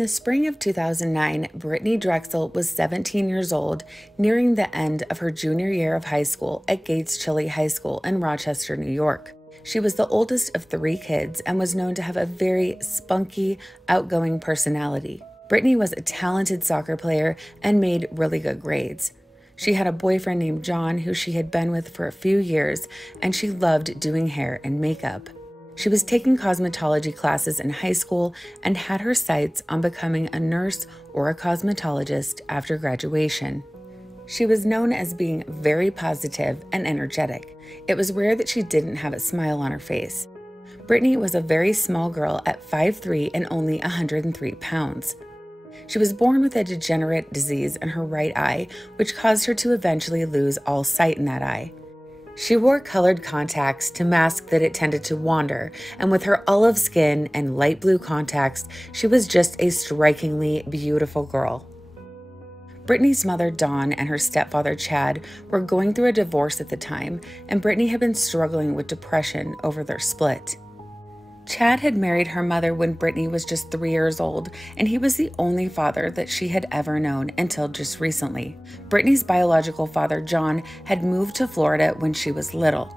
the spring of 2009, Brittanee Drexel was 17 years old, nearing the end of her junior year of high school at Gates Chili High School in Rochester, New York. She was the oldest of 3 kids and was known to have a very spunky, outgoing personality. Brittany was a talented soccer player and made really good grades. She had a boyfriend named John who she had been with for a few years, and she loved doing hair and makeup. She was taking cosmetology classes in high school and had her sights on becoming a nurse or a cosmetologist after graduation. She was known as being very positive and energetic. It was rare that she didn't have a smile on her face. Brittany was a very small girl at 5'3" and only 103 pounds. She was born with a degenerate disease in her right eye, which caused her to eventually lose all sight in that eye. She wore colored contacts to mask that it tended to wander, and with her olive skin and light blue contacts, she was just a strikingly beautiful girl. Brittany's mother, Dawn, and her stepfather, Chad, were going through a divorce at the time, and Brittany had been struggling with depression over their split. Chad had married her mother when Brittany was just 3 years old, and he was the only father that she had ever known until just recently. Brittany's biological father, John, had moved to Florida when she was little.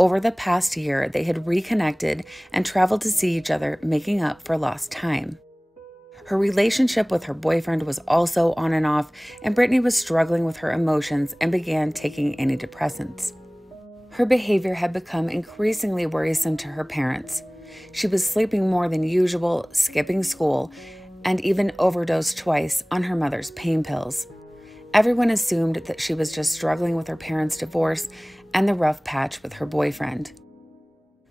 Over the past year, they had reconnected and traveled to see each other, making up for lost time. Her relationship with her boyfriend was also on and off, and Brittany was struggling with her emotions and began taking antidepressants. Her behavior had become increasingly worrisome to her parents. She was sleeping more than usual, skipping school, and even overdosed twice on her mother's pain pills. Everyone assumed that she was just struggling with her parents' divorce and the rough patch with her boyfriend.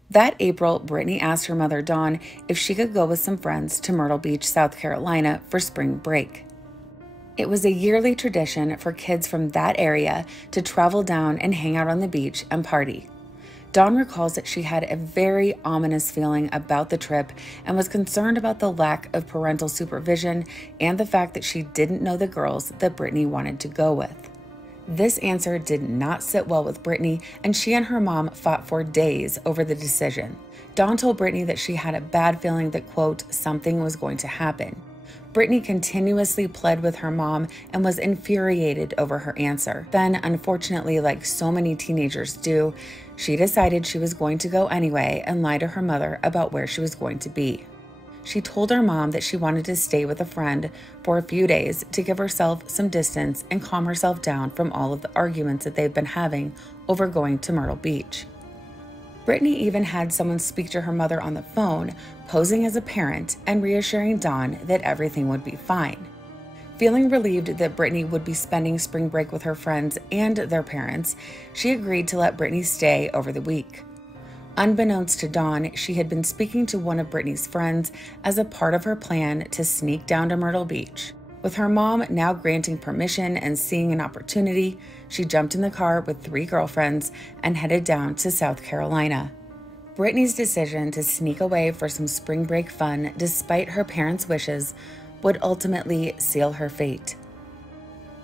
That April, Brittany asked her mother, Dawn, if she could go with some friends to Myrtle Beach, South Carolina for spring break. It was a yearly tradition for kids from that area to travel down and hang out on the beach and party. Dawn recalls that she had a very ominous feeling about the trip and was concerned about the lack of parental supervision and the fact that she didn't know the girls that Brittany wanted to go with. This answer did not sit well with Brittany, and she and her mom fought for days over the decision. Dawn told Brittany that she had a bad feeling that, quote, something was going to happen. Brittany continuously pled with her mom and was infuriated over her answer. Then, unfortunately, like so many teenagers do, she decided she was going to go anyway and lie to her mother about where she was going to be. She told her mom that she wanted to stay with a friend for a few days to give herself some distance and calm herself down from all of the arguments that they've been having over going to Myrtle Beach. Brittany even had someone speak to her mother on the phone, posing as a parent and reassuring Dawn that everything would be fine. Feeling relieved that Brittany would be spending spring break with her friends and their parents, she agreed to let Brittany stay over the week. Unbeknownst to Dawn, she had been speaking to one of Brittany's friends as a part of her plan to sneak down to Myrtle Beach. With her mom now granting permission and seeing an opportunity, she jumped in the car with 3 girlfriends and headed down to South Carolina. Brittany's decision to sneak away for some spring break fun despite her parents' wishes would ultimately seal her fate.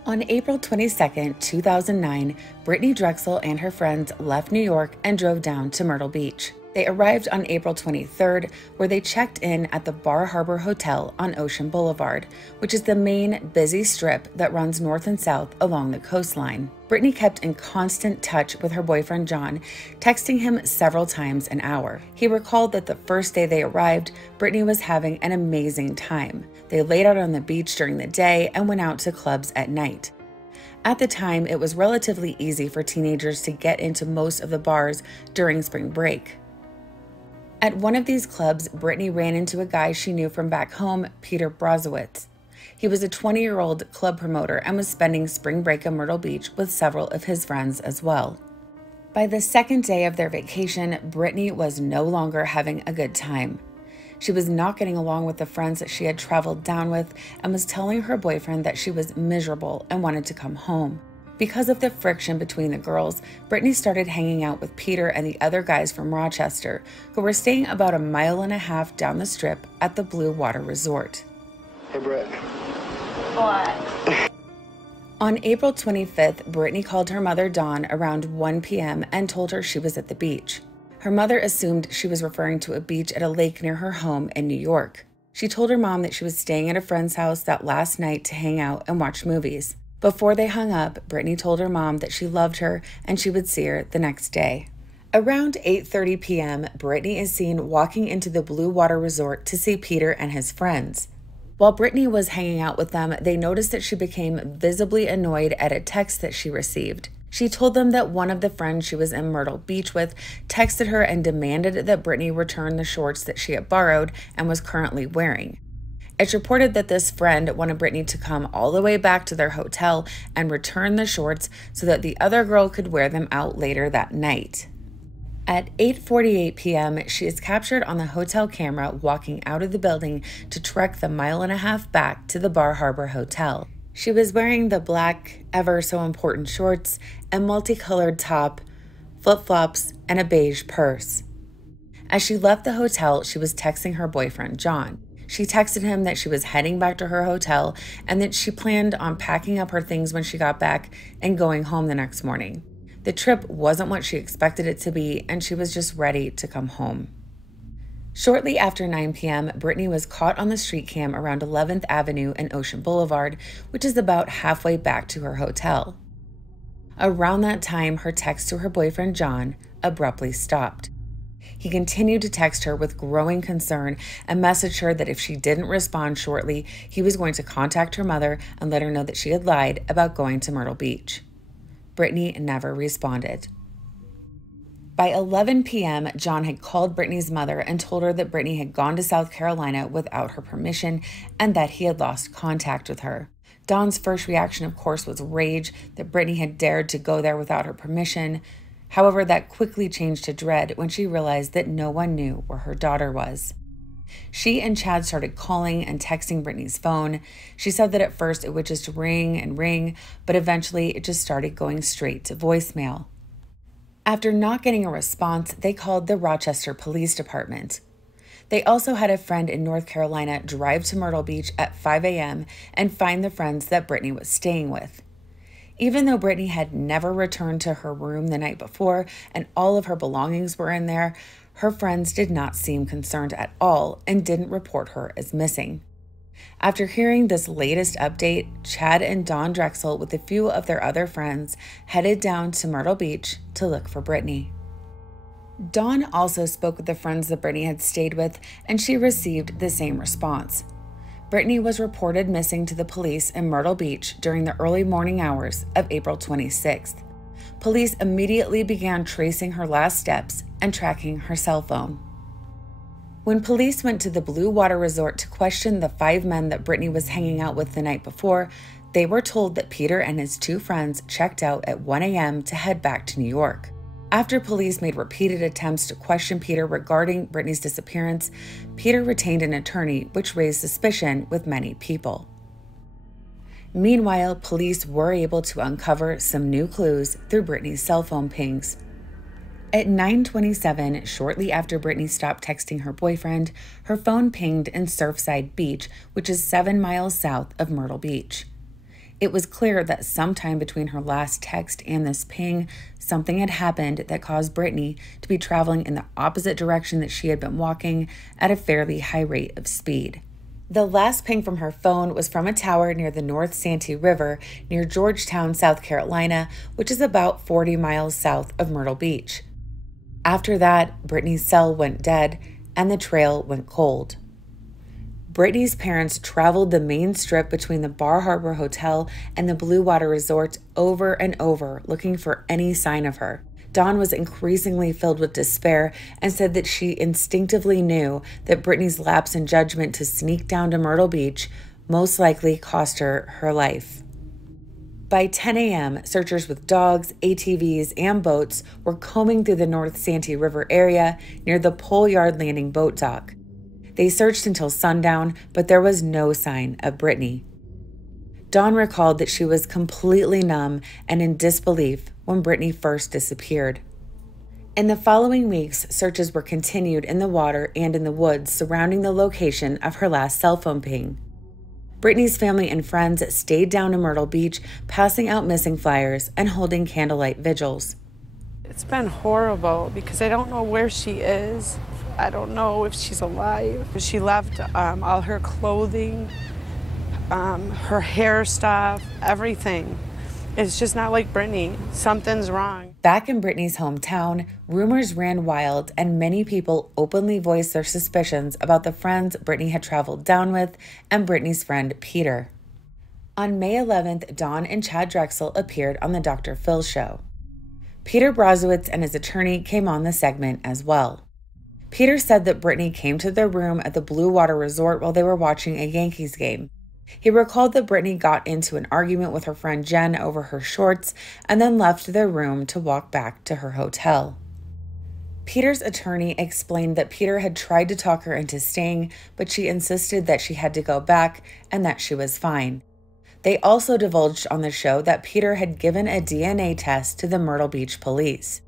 On April 22, 2009, Brittanee Drexel and her friends left New York and drove down to Myrtle Beach. They arrived on April 23rd, where they checked in at the Bar Harbor Hotel on Ocean Boulevard, which is the main busy strip that runs north and south along the coastline. Brittany kept in constant touch with her boyfriend John, texting him several times an hour. He recalled that the first day they arrived, Brittany was having an amazing time. They laid out on the beach during the day and went out to clubs at night. At the time, it was relatively easy for teenagers to get into most of the bars during spring break. At one of these clubs, Brittany ran into a guy she knew from back home, Peter Brazowitz. He was a 20-year-old club promoter and was spending spring break in Myrtle Beach with several of his friends as well. By the second day of their vacation, Brittany was no longer having a good time. She was not getting along with the friends that she had traveled down with and was telling her boyfriend that she was miserable and wanted to come home. Because of the friction between the girls, Brittany started hanging out with Peter and the other guys from Rochester, who were staying about 1.5 miles down the strip at the Blue Water Resort. Hey, Britt. What? On April 25th, Brittany called her mother Dawn around 1 p.m. and told her she was at the beach. Her mother assumed she was referring to a beach at a lake near her home in New York. She told her mom that she was staying at a friend's house that last night to hang out and watch movies. Before they hung up, Brittany told her mom that she loved her and she would see her the next day. Around 8:30 p.m., Brittany is seen walking into the Blue Water Resort to see Peter and his friends. While Brittany was hanging out with them, they noticed that she became visibly annoyed at a text that she received. She told them that one of the friends she was in Myrtle Beach with texted her and demanded that Brittany return the shorts that she had borrowed and was currently wearing. It's reported that this friend wanted Brittany to come all the way back to their hotel and return the shorts so that the other girl could wear them out later that night. At 8:48 p.m., she is captured on the hotel camera walking out of the building to trek the 1.5 miles back to the Bar Harbor Hotel. She was wearing the black, ever so important shorts, a multicolored top, flip-flops, and a beige purse. As she left the hotel, she was texting her boyfriend, John. She texted him that she was heading back to her hotel and that she planned on packing up her things when she got back and going home the next morning. The trip wasn't what she expected it to be, and she was just ready to come home. Shortly after 9 p.m., Brittany was caught on the street cam around 11th Avenue and Ocean Boulevard, which is about halfway back to her hotel. Around that time, her text to her boyfriend, John, abruptly stopped. He continued to text her with growing concern and messaged her that if she didn't respond shortly, he was going to contact her mother and let her know that she had lied about going to Myrtle Beach. Brittany never responded. By 11 p.m., John had called Brittany's mother and told her that Brittany had gone to South Carolina without her permission and that he had lost contact with her. Dawn's first reaction, of course, was rage that Brittany had dared to go there without her permission. However, that quickly changed to dread when she realized that no one knew where her daughter was. She and Chad started calling and texting Brittany's phone. She said that at first it would just ring and ring, but eventually it just started going straight to voicemail. After not getting a response, they called the Rochester Police Department. They also had a friend in North Carolina drive to Myrtle Beach at 5 a.m. and find the friends that Brittany was staying with. Even though Brittany had never returned to her room the night before and all of her belongings were in there, her friends did not seem concerned at all and didn't report her as missing. After hearing this latest update, Chad and Dawn Drexel, with a few of their other friends, headed down to Myrtle Beach to look for Brittany. Dawn also spoke with the friends that Brittany had stayed with, and she received the same response. Brittany was reported missing to the police in Myrtle Beach during the early morning hours of April 26th. Police immediately began tracing her last steps and tracking her cell phone. When police went to the Blue Water Resort to question the 5 men that Brittany was hanging out with the night before, they were told that Peter and his 2 friends checked out at 1 a.m. to head back to New York. After police made repeated attempts to question Peter regarding Brittany's disappearance, Peter retained an attorney, which raised suspicion with many people. Meanwhile, police were able to uncover some new clues through Brittany's cell phone pings. At 9:27, shortly after Brittany stopped texting her boyfriend, her phone pinged in Surfside Beach, which is 7 miles south of Myrtle Beach. It was clear that sometime between her last text and this ping, something had happened that caused Brittany to be traveling in the opposite direction that she had been walking at a fairly high rate of speed. The last ping from her phone was from a tower near the North Santee River near Georgetown, South Carolina, which is about 40 miles south of Myrtle Beach. After that, Brittany's cell went dead and the trail went cold. Brittany's parents traveled the main strip between the Bar Harbor Hotel and the Blue Water Resort over and over looking for any sign of her. Dawn was increasingly filled with despair and said that she instinctively knew that Brittany's lapse in judgment to sneak down to Myrtle Beach most likely cost her her life. By 10 a.m., searchers with dogs, ATVs, and boats were combing through the North Santee River area near the Pole Yard Landing boat dock. They searched until sundown, but there was no sign of Brittany. Dawn recalled that she was completely numb and in disbelief when Brittany first disappeared. In the following weeks, searches were continued in the water and in the woods surrounding the location of her last cell phone ping. Brittany's family and friends stayed down in Myrtle Beach, passing out missing flyers and holding candlelight vigils. It's been horrible because I don't know where she is. I don't know if she's alive. She left all her clothing, her hair stuff, everything. It's just not like Brittany. Something's wrong. Back in Brittany's hometown, rumors ran wild and many people openly voiced their suspicions about the friends Brittany had traveled down with and Brittany's friend Peter. On May 11th, Dawn and Chad Drexel appeared on the Dr. Phil show. Peter Brazowitz and his attorney came on the segment as well. Peter said that Brittany came to their room at the Blue Water Resort while they were watching a Yankees game. He recalled that Brittany got into an argument with her friend Jen over her shorts and then left their room to walk back to her hotel. Peter's attorney explained that Peter had tried to talk her into staying, but she insisted that she had to go back and that she was fine. They also divulged on the show that Peter had given a DNA test to the Myrtle Beach police.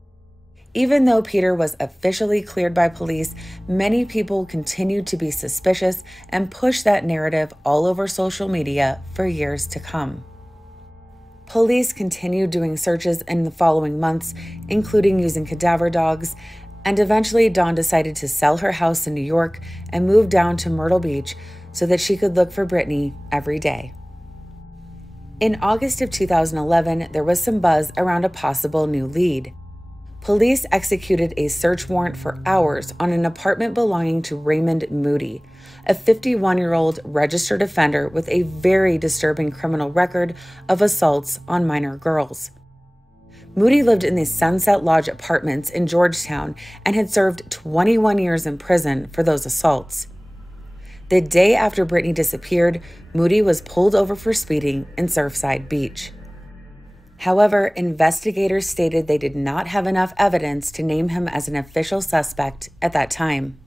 Even though Peter was officially cleared by police, many people continued to be suspicious and pushed that narrative all over social media for years to come. Police continued doing searches in the following months, including using cadaver dogs, and eventually Dawn decided to sell her house in New York and move down to Myrtle Beach so that she could look for Brittany every day. In August of 2011, there was some buzz around a possible new lead. Police executed a search warrant for hours on an apartment belonging to Raymond Moody, a 51-year-old registered offender with a very disturbing criminal record of assaults on minor girls. Moody lived in the Sunset Lodge Apartments in Georgetown and had served 21 years in prison for those assaults. The day after Brittany disappeared, Moody was pulled over for speeding in Surfside Beach. However, investigators stated they did not have enough evidence to name him as an official suspect at that time.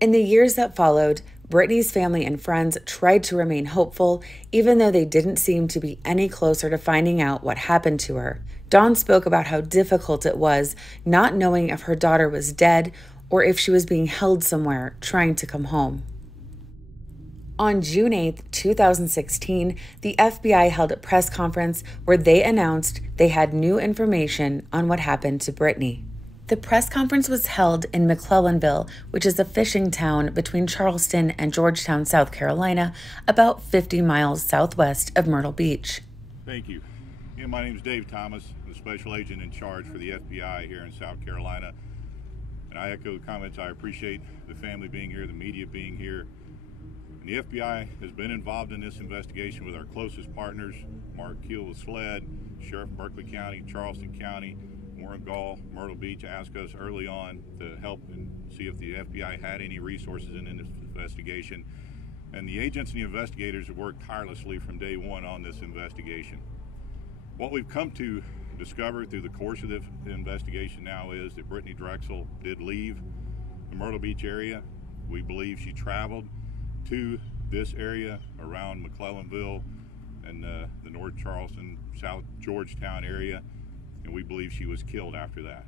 In the years that followed, Brittany's family and friends tried to remain hopeful, even though they didn't seem to be any closer to finding out what happened to her. Dawn spoke about how difficult it was not knowing if her daughter was dead or if she was being held somewhere trying to come home. On June 8, 2016, the FBI held a press conference where they announced they had new information on what happened to Brittany. The press conference was held in McClellanville, which is a fishing town between Charleston and Georgetown, South Carolina, about 50 miles southwest of Myrtle Beach. Thank you. My name is Dave Thomas, the special agent in charge for the FBI here in South Carolina. And I echo the comments. I appreciate the family being here, the media being here. And the FBI has been involved in this investigation with our closest partners, Mark Keel with SLED, Sheriff Berkeley County, Charleston County, Warren-Gall, Myrtle Beach asked us early on to help and see if the FBI had any resources in this investigation. And the agents and the investigators have worked tirelessly from day one on this investigation. What we've come to discover through the course of the investigation now is that Brittanee Drexel did leave the Myrtle Beach area. We believe she traveled to this area around McClellanville and the North Charleston, South Georgetown area, and we believe she was killed after that.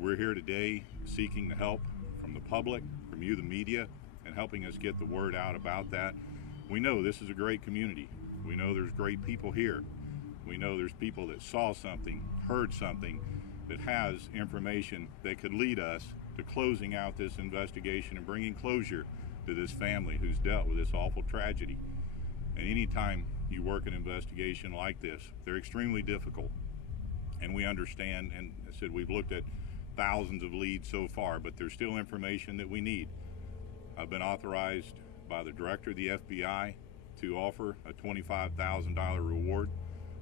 We're here today seeking the help from the public, from you, the media, and helping us get the word out about that. We know this is a great community. We know there's great people here. We know there's people that saw something, heard something, that has information that could lead us to closing out this investigation and bringing closure to this family who's dealt with this awful tragedy. And anytime you work an investigation like this, they're extremely difficult. And we understand, and I said we've looked at thousands of leads so far, but there's still information that we need. I've been authorized by the director of the FBI to offer a $25,000 reward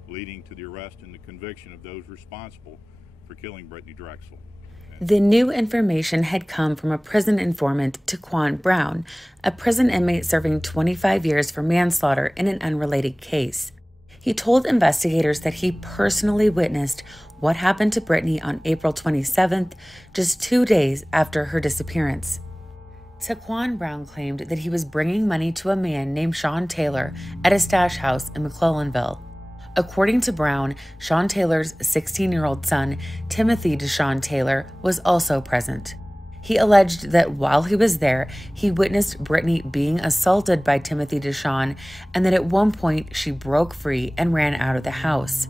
leading to the arrest and the conviction of those responsible for killing Brittanee Drexel. The new information had come from a prison informant, Taquan Brown, a prison inmate serving 25 years for manslaughter in an unrelated case. He told investigators that he personally witnessed what happened to Brittany on April 27th, just 2 days after her disappearance. Taquan Brown claimed that he was bringing money to a man named Sean Taylor at a stash house in McClellanville. According to Brown, Sean Taylor's 16-year-old son, Timothy Deshawn Taylor, was also present. He alleged that while he was there, he witnessed Brittany being assaulted by Timothy Deshawn and that at one point she broke free and ran out of the house.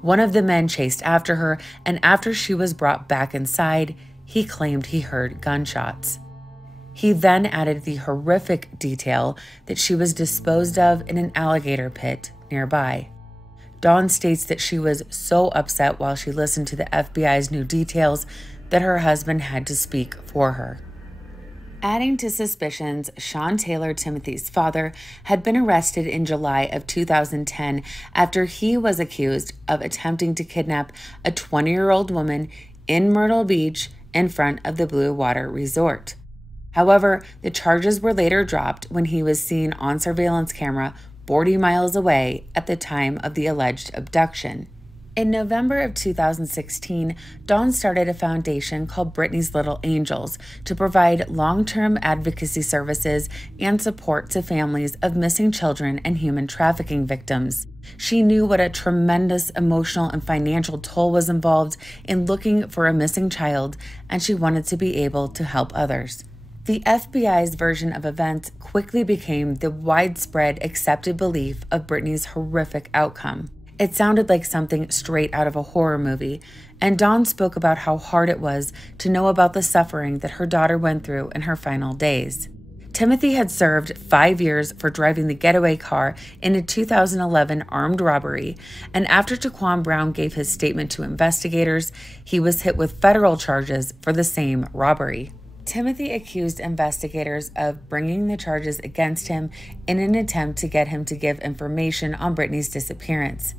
One of the men chased after her, and after she was brought back inside, he claimed he heard gunshots. He then added the horrific detail that she was disposed of in an alligator pit nearby. Dawn states that she was so upset while she listened to the FBI's new details that her husband had to speak for her. Adding to suspicions, Sean Taylor, Timothy's father, had been arrested in July of 2010 after he was accused of attempting to kidnap a 20-year-old woman in Myrtle Beach in front of the Blue Water Resort. However, the charges were later dropped when he was seen on surveillance camera 40 miles away at the time of the alleged abduction. In November of 2016, Dawn started a foundation called Brittany's Little Angels to provide long-term advocacy services and support to families of missing children and human trafficking victims. She knew what a tremendous emotional and financial toll was involved in looking for a missing child, and she wanted to be able to help others. The FBI's version of events quickly became the widespread accepted belief of Brittany's horrific outcome. It sounded like something straight out of a horror movie, and Dawn spoke about how hard it was to know about the suffering that her daughter went through in her final days. Timothy had served 5 years for driving the getaway car in a 2011 armed robbery, and after Taquan Brown gave his statement to investigators, he was hit with federal charges for the same robbery. Timothy accused investigators of bringing the charges against him in an attempt to get him to give information on Brittany's disappearance.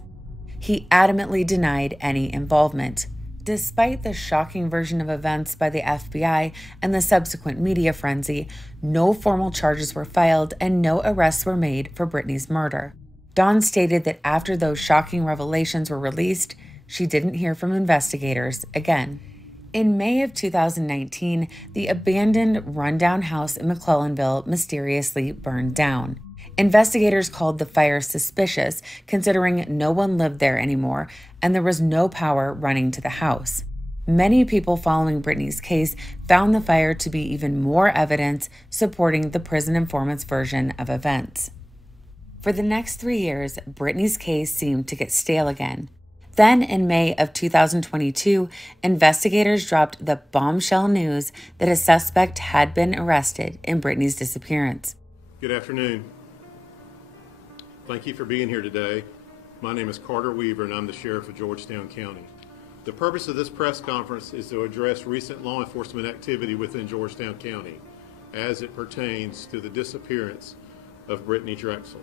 He adamantly denied any involvement. Despite the shocking version of events by the FBI and the subsequent media frenzy, no formal charges were filed and no arrests were made for Brittany's murder. Dawn stated that after those shocking revelations were released, she didn't hear from investigators again. In May of 2019, the abandoned, rundown house in McClellanville mysteriously burned down. Investigators called the fire suspicious, considering no one lived there anymore and there was no power running to the house. Many people following Brittany's case found the fire to be even more evidence supporting the prison informant's version of events. For the next 3 years, Brittany's case seemed to get stale again. Then, in May of 2022, investigators dropped the bombshell news that a suspect had been arrested in Brittany's disappearance. Good afternoon. Thank you for being here today. My name is Carter Weaver, and I'm the Sheriff of Georgetown County. The purpose of this press conference is to address recent law enforcement activity within Georgetown County as it pertains to the disappearance of Brittanee Drexel.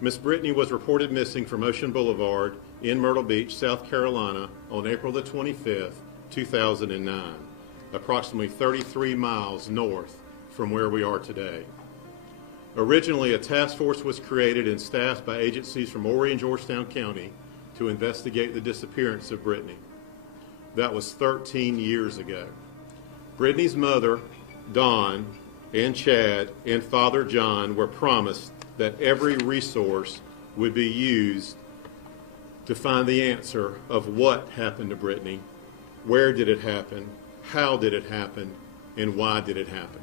Miss Brittany was reported missing from Ocean Boulevard in Myrtle Beach, South Carolina on April the 25th, 2009, approximately 33 miles north from where we are today. Originally, a task force was created and staffed by agencies from Erie and Georgetown County to investigate the disappearance of Brittany. That was 13 years ago. Brittany's mother, Dawn, and Chad, and Father John were promised that every resource would be used to find the answer of what happened to Brittany, where did it happen, how did it happen, and why did it happen.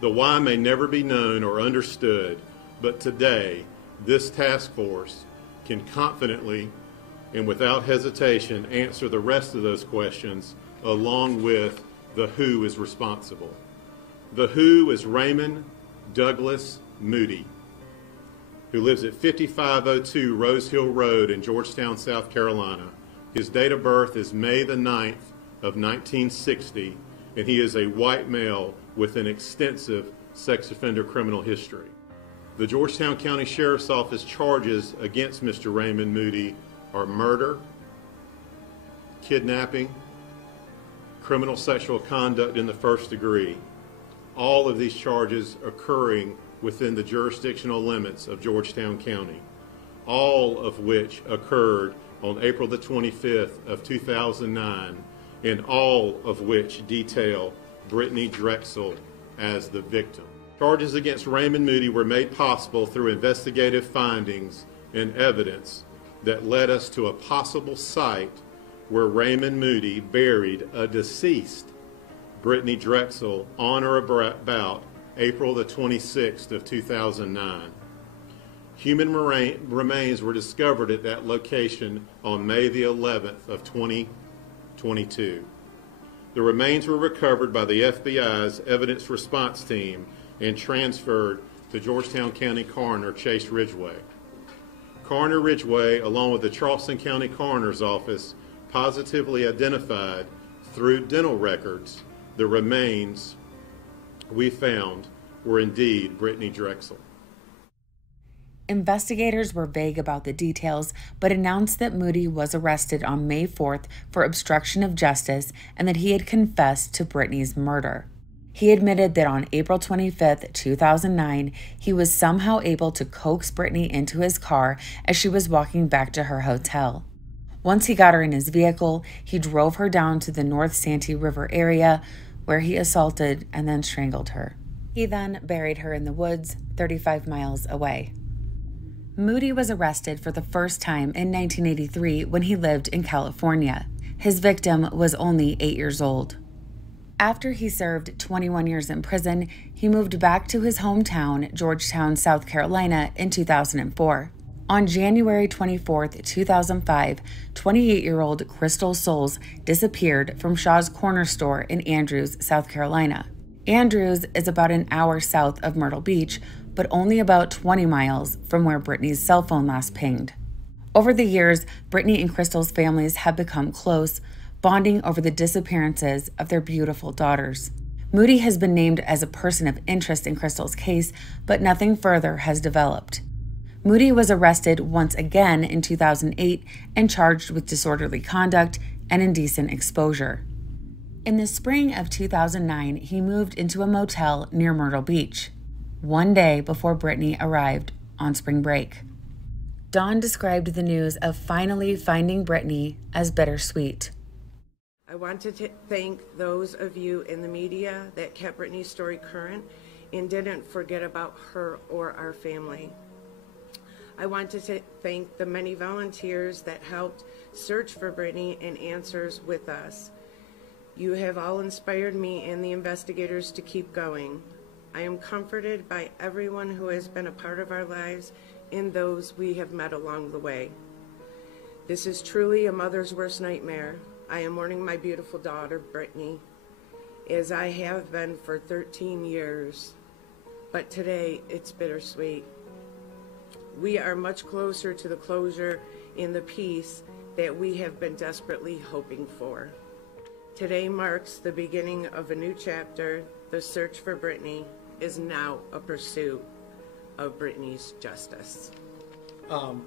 The why may never be known or understood, but today this task force can confidently and without hesitation answer the rest of those questions along with the who is responsible. The who is Raymond Douglas Moody, who lives at 5502 Rose Hill Road in Georgetown, South Carolina. His date of birth is May the 9th of 1960, and he is a white male with an extensive sex offender criminal history. The Georgetown County Sheriff's Office charges against Mr. Raymond Moody are murder, kidnapping, criminal sexual conduct in the first degree. All of these charges occurring within the jurisdictional limits of Georgetown County, all of which occurred on April the 25th of 2009, and all of which detail Brittanee Drexel as the victim. Charges against Raymond Moody were made possible through investigative findings and evidence that led us to a possible site where Raymond Moody buried a deceased Brittanee Drexel on or about April the 26th of 2009. Human remains were discovered at that location on May the 11th of 2022. The remains were recovered by the FBI's evidence response team and transferred to Georgetown County Coroner Chase Ridgway. Coroner Ridgway, along with the Charleston County Coroner's Office, positively identified through dental records the remains we found were indeed Brittanee Drexel. Investigators were vague about the details, but announced that Moody was arrested on May 4th for obstruction of justice and that he had confessed to Brittany's murder. He admitted that on April 25th, 2009, he was somehow able to coax Brittany into his car as she was walking back to her hotel. Once he got her in his vehicle, he drove her down to the North Santee River area, where he assaulted and then strangled her. He then buried her in the woods 35 miles away. Moody was arrested for the first time in 1983 when he lived in California. His victim was only 8 years old. After he served 21 years in prison, he moved back to his hometown, Georgetown, South Carolina, in 2004. On January 24, 2005, 28-year-old Crystal Souls disappeared from Shaw's Corner Store in Andrews, South Carolina. Andrews is about an hour south of Myrtle Beach, but only about 20 miles from where Brittany's cell phone last pinged. Over the years, Brittany and Crystal's families have become close, bonding over the disappearances of their beautiful daughters. Moody has been named as a person of interest in Crystal's case, but nothing further has developed. Moody was arrested once again in 2008 and charged with disorderly conduct and indecent exposure. In the spring of 2009, he moved into a motel near Myrtle Beach, one day before Brittany arrived on spring break. Dawn described the news of finally finding Brittany as bittersweet. I want to thank those of you in the media that kept Brittany's story current and didn't forget about her or our family. I want to thank the many volunteers that helped search for Brittany and answers with us. You have all inspired me and the investigators to keep going. I am comforted by everyone who has been a part of our lives and those we have met along the way. This is truly a mother's worst nightmare. I am mourning my beautiful daughter, Brittany, as I have been for 13 years. But today, it's bittersweet. We are much closer to the closure and the peace that we have been desperately hoping for. Today marks the beginning of a new chapter. The search for Brittany is now a pursuit of Brittany's justice. And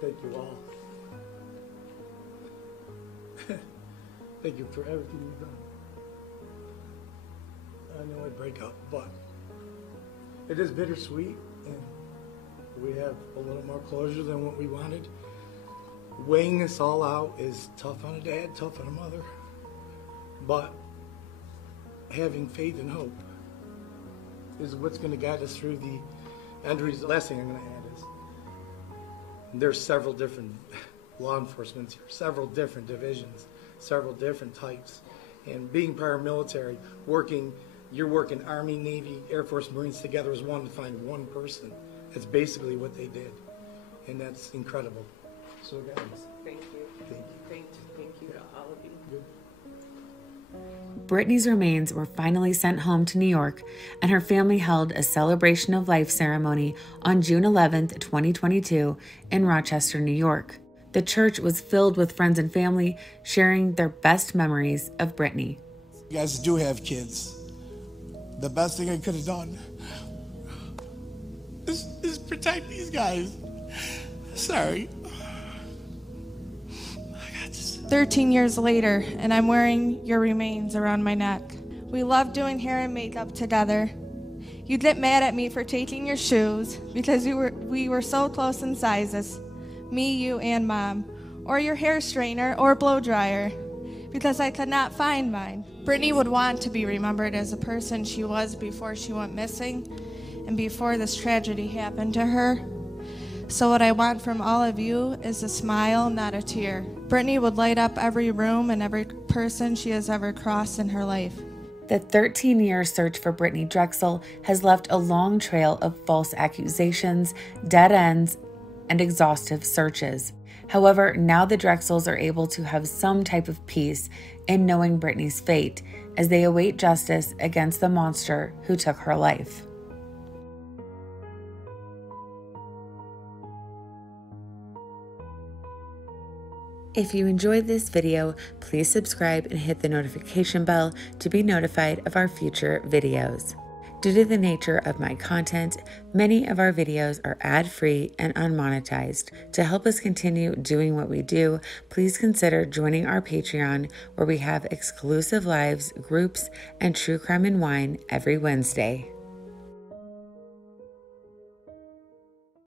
thank you all. Thank you for everything you've done. I know I'd break up, but it is bittersweet, and we have a little more closure than what we wanted. Weighing this all out is tough on a dad, tough on a mother, but having faith and hope is what's going to guide us through the end result. Last thing I'm going to add is there's several different law enforcement here, several different divisions, several different types. And being paramilitary, you're working Army, Navy, Air Force, Marines together as one to find one person. That's basically what they did. And that's incredible. So guys, Thank you. Thank you to all of you. good. Brittany's remains were finally sent home to New York, and her family held a celebration of life ceremony on June 11, 2022, in Rochester, New York. The church was filled with friends and family sharing their best memories of Brittany. You guys do have kids. The best thing I could have done is protect these guys. Sorry. 13 years later, and I'm wearing your remains around my neck. We loved doing hair and makeup together. You'd get mad at me for taking your shoes because we were so close in sizes, me, you, and Mom, or your hair straightener or blow dryer, because I could not find mine. Brittany would want to be remembered as the person she was before she went missing and before this tragedy happened to her. So what I want from all of you is a smile, not a tear. Brittany would light up every room and every person she has ever crossed in her life. The 13-year search for Brittanee Drexel has left a long trail of false accusations, dead ends, and exhaustive searches. However, now the Drexels are able to have some type of peace in knowing Brittany's fate as they await justice against the monster who took her life. If you enjoyed this video, please subscribe and hit the notification bell to be notified of our future videos. Due to the nature of my content, many of our videos are ad-free and unmonetized. To help us continue doing what we do, please consider joining our Patreon, where we have exclusive lives, groups, and True Crime and Wine every Wednesday.